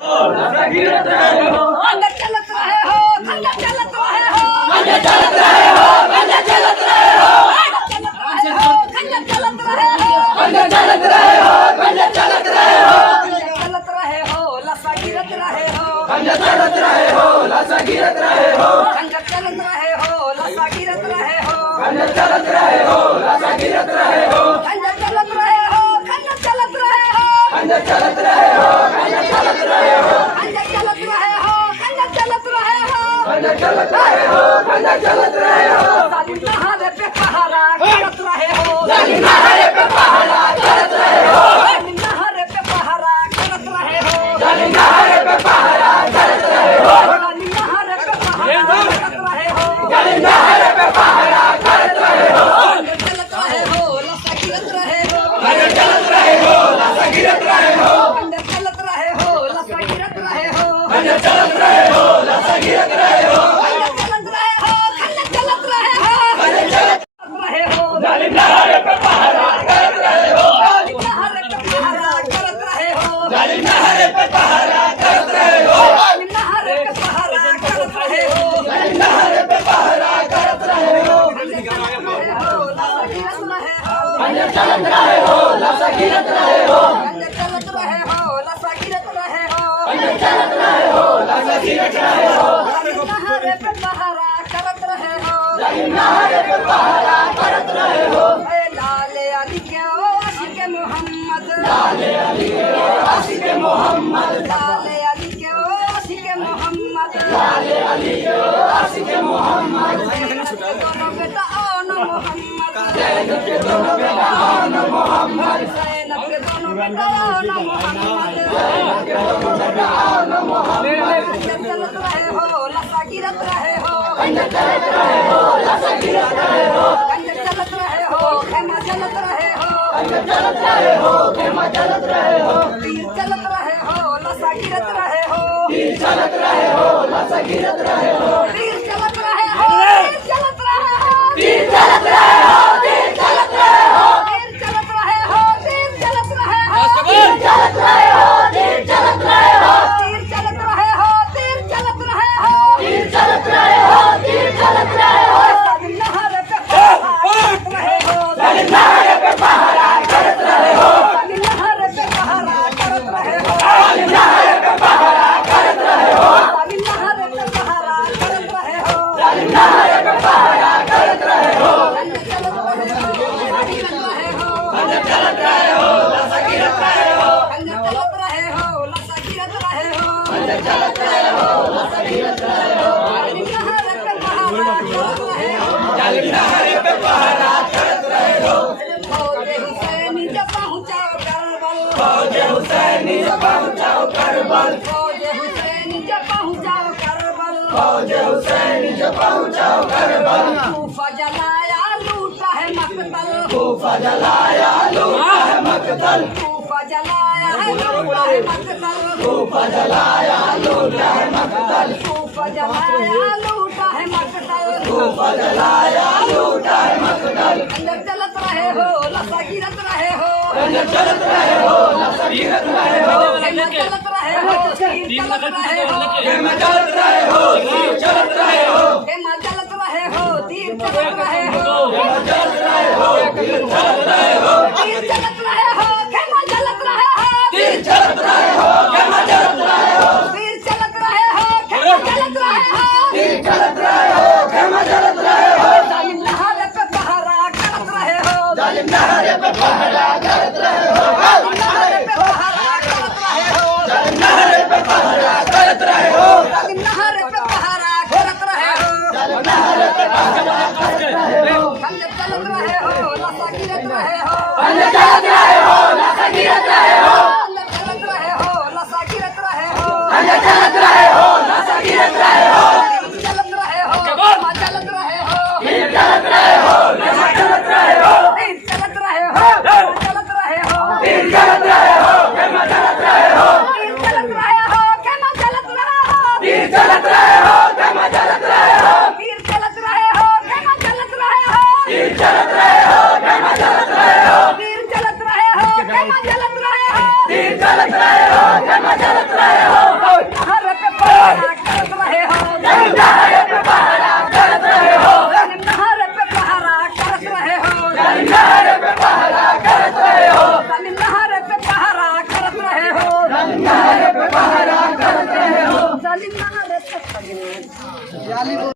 गिरत रहे हो, अंदर चलत रहे हो, अंदर चलत रहे हो, अंदर चलत रहे हो, अंदर चलत रहे हो, अंदर चलत रहे हो, अंदर चलत रहे हो, अंदर चलत रहे हो, चलत रहे हो, लसा गिरत रहे हो, अंदर चलत रहे हो, लसा गिरत रहे हो, अंदर चलत रहे हो, लसा गिरत रहे हो, अंदर चलत रहे हो, लसा गिरत रहे हो, अंदर चलत रहे हो, अंदर चलत रहे हो, अंदर चलत रहे हो, अंदर चलत रहे हो, अंदर चलत रहे हो, अंदर चलत रहे हो, अंदर चलत रहे हो, अंदर चलत रहे हो, जालिम नहारे पे पहरा करत रहे हो, जालिम नहारे पे पहरा करत रहे हो, जालिम नहारे पे पहरा करत रहे हो, जालिम नहारे पे पहरा करत रहे हो, जालिम नहारे पे पहरा करत रहे हो, जालिम नहारे पे पहरा करत रहे हो, अंदर चलत रहे हो, लसा गिरत रहे हो, अंदर चलत रहे हो, लसा गिरत रहे हो, अंदर चलत रहे हो, लसा गिरत रहे हो, अंदर चलत रहे हो, लसा गिरत रहे हो, अंदर चलत रहे हो, अंदर चलत रहे हो, अंदर चलत रहे हो, जालिम नहारे पे पहरा करत रहे हो, जालिम नहारे पे पहरा करत रहे हो, जालिम नहारे पे पहरा करत रहे हो, जालिम नहारे पे पहरा करत रहे हो, जालिम नहारे पे पहरा करत रहे हो, अंदर चलत रहे हो, लसा गिरत रहे हो, अंदर चलत रहे हो, लसा गिरत रहे हो, अंदर चलत रहे हो, लसा गिरत रहे हो, अंदर चलत रहे हो, लसा गिरत रहे हो, जालिम नहारे पे पहरा करत रहे हो, जालिम नहारे पे पहरा करत रहे हो, ए लाले अली के ओ आशिक मोहम्मद, लाले अली के आशिक मोहम्मद, लाले अली के ओ आशिक मोहम्मद, लाले अली के आशिक मोहम्मद, दोनों बेटा आन मोहम्मद, ज़ैनब के दोनों बेटा आन मोहम्मद, ज़ैनब के दोनों बेटा आन मोहम्मद, ज़ैनब के दोनों बेटा आन मोहम्मद, अंदर चलत रहे हो, लसा गिरत रहे हो, अंदर चलत रहे हो, लसा गिरत रहे हो, अंदर चलत रहे हो, खेमा चलत रहे हो, अंदर चलत रहे हो, खेमा चलत रहे हो, तीर चलत रहे हो, लसा गिरत रहे हो, तीर चलत रहे हो, लसा गिरत रहे हो, तीर चलत रहे हो, तीर चलत रहे हो, तीर चलत रहे हो, तीर चलत रहे हो, तीर चलत रहे हो, तीर चलत रहे हो, तीर चलत रहे हो, तीर चलत रहे हो, तीर चलत रहे हो, तीर चलत रहे हो, तीर चलत रहे हो, तीर चलत रहे हो, जालिम नहारे पे पहरा करत रहे हो, जालिम नहारे पे पहरा करत रहे हो, जालिम नहारे पे पहरा करत रहे हो, जालिम नहारे पे पहरा करत रहे हो, जालिम नहारे पे पहरा करत रहे हो, जालिम नहारे पे पहरा करत रहे हो, अंदर चलत रहे हो, लसा गिरत रहे हो, अंदर चलत रहे हो, लसा गिरत रहे हो, अंदर चलत रहे हो, लसा गिरत रहे हो, अंदर चलत रहे हो, लसा गिरत रहे हो, जालिम नहारे पे पहरा करत रहे हो, जालिम नहारे पे पहरा करत रहे हो, फौजे हुसैनी जब पहुंचाओ करबल, फौजे हुसैनी जब पहुंचाओ करबल, फौजे हुसैनी जब पहुंचाओ करबल, फौजे हुसैनी जब पहुंचाओ करबल, कूफा जलाया लूटा है मकतल, कूफा जलाया लूटा है मकतल, कूफा जलाया है लूटा है मकतल, कूफा जलाया लूटा है मकतल, कूफा जलाया लूटा है मकतल, कूफा जलाया लूटा है मकतल, अंदर चलत रहे हो, लसा गिरत रहे हो, अंदर चलत रहे हो, लसा गिरत रहे हो, खेमा चलत रहे हो, तीर चलत रहे हो, खेमा चलत रहे हो, तीर चलत रहे हो, खेमा चलत रहे हो, तीर चलत रहे हो, खेमा चलत रहे हो, तीर चलत रहे हो, तीर चलत रहे हो, खेमा चलत रहे हो, तीर चलत रहे हो, खेमा चलत रहे हो, तीर चलत रहे हो, खेमा चलत रहे हो, तीर चलत रहे हो, खेमा चलत रहे हो, जालिम नहारे पे पहरा करत रहे हो, जालिम नहारे पे पहरा करत रहे हो, जालिम नहारे पे पहरा करत रहे हो, जालिम नहारे पे पहरा करत रहे हो, जालिम नहारे पे पहरा करत रहे हो, जालिम नहारे पे पहरा करत रहे हो, अंदर चलत रहे हो, लसा गिरत रहे हो, अंदर चलत रहे हो, लसा गिरत रहे हो, अंदर चलत रहे हो, लसा गिरत रहे हो, अंदर चलत रहे हो, लसा गिरत रहे हो, चलत रहे हो, खेमा चलत रहे हो, तीर चलत रहे हो, लसा चलत रहे हो, तीर चलत रहे हो, खेमा चलत रहे हो, तीर चलत रहे हो, खेमा चलत रहे हो, तीर चलत रहे हो, खेमा चलत रहे हो, तीर चलत रहे हो, खेमा चलत रहे हो, तीर चलत रहे हो, खेमा चलत रहे हो, तीर चलत रहे हो, खेमा चलत रहे हो, तीर चलत रहे हो, खेमा चलत रहे हो, तीर चलत रहे हो, खेमा चलत रहे हो, पहरे पे पहरा करते हो। जालिम ना रक्षा